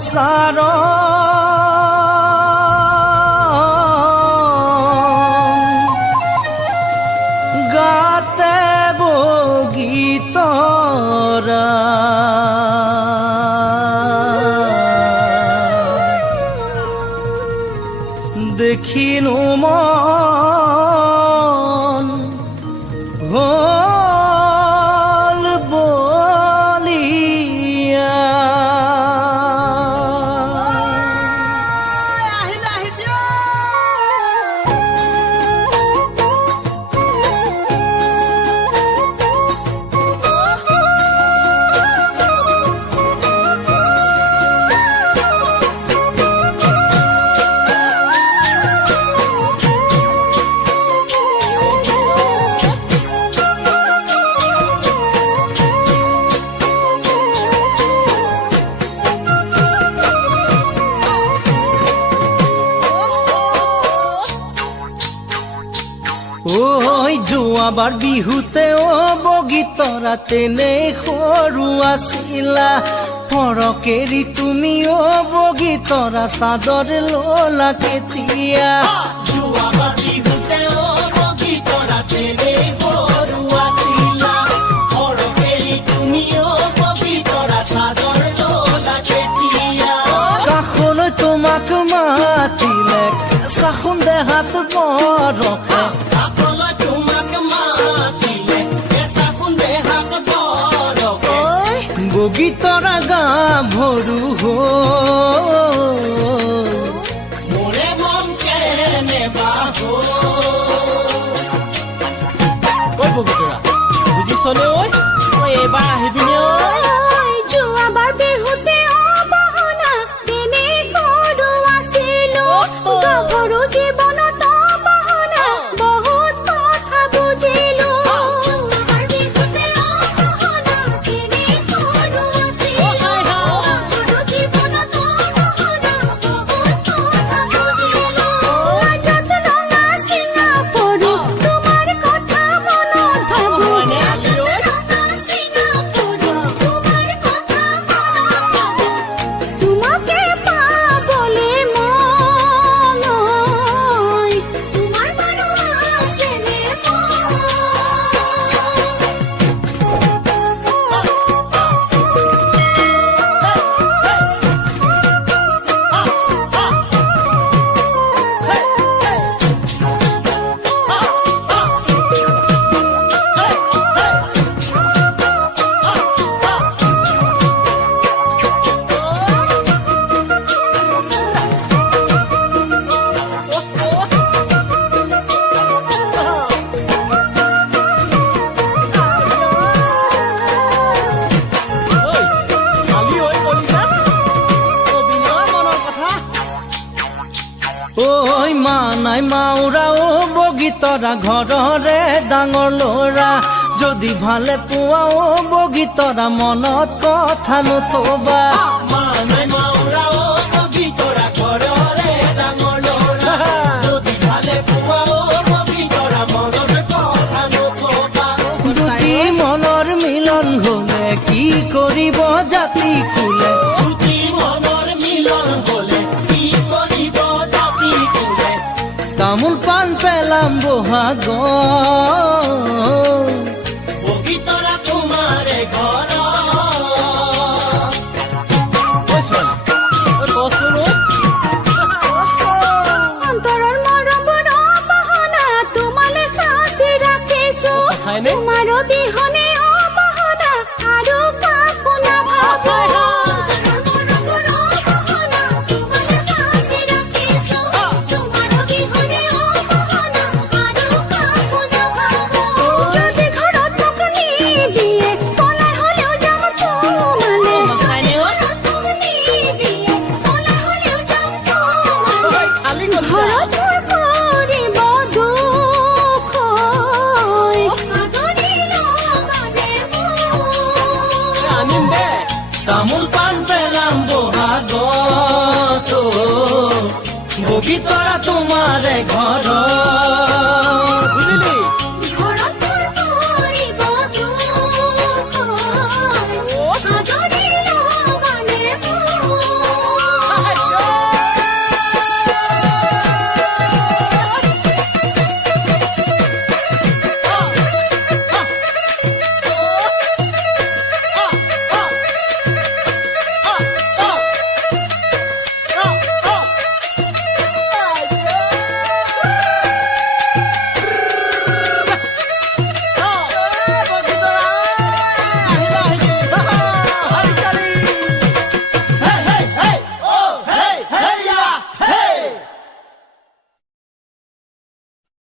সাৰ গাতে বগীতৰা দেখিনো মন হল বলিয়া ঐ যোৱাবাৰ বিহুতে বগীতৰা তেনে সৰু আছিলা ফৰকেৰি তুমি বগীতৰা চাদৰ ললা কেতিয়া যোৱাবাৰ বিহুতে বগীতৰা তেনে সৰু আছিলা ফৰকেৰি তুমি বগীতৰা চাদৰ ললা কেতিয়া কাষলৈ তোমাক মাতিলে চাখোন দেহাত বৰখে বগীতৰা গা ভৰু মোৰে মন কেনেবা বগীতৰা বুজিছনে ঐ মই এইবাৰ আহিবিনে ঐ যোৱাবাৰ বিহুতে বহনা তেনে সৰু আছিলো গাভৰু জীৱনত বহনা বহুত কথা বুজিলো যোৱাবাৰ বিহুতে বহনা তেনে সৰু আছিলো গাভৰু জীৱনত বহনা বহুত কথা বুজিলো যত ৰঙা চিঙা পৰো তোমাৰ কথা মনত ভাবো তোমাকে পাবলে মন তোমাৰ মানুহ আছেনে ঐ মা নাই মাউৰা বগীতৰা ঘৰৰে ডাঙৰ ল'ৰা যদি ভালে পোৱা বগীতৰা মনত কথা নথবা মানাই মাউৰা বগীতৰা ঘৰৰে ডাঙৰ ল'ৰা যদি ভালে পোৱা বগীতৰা মনত কথা নথবা দুটি মনৰ মিলন হলে কি কৰিব জাতি কুলে দুটি মনৰ মিলন হলে কি কৰিব জাতি কুলে তামোল পাণ পেলাম বহাগ বগীতৰা তোমাৰে ঘৰ অন্তৰৰ মৰমৰ বহনা তোমালে সাঁচি ৰাখিছো তোমাৰ বিহন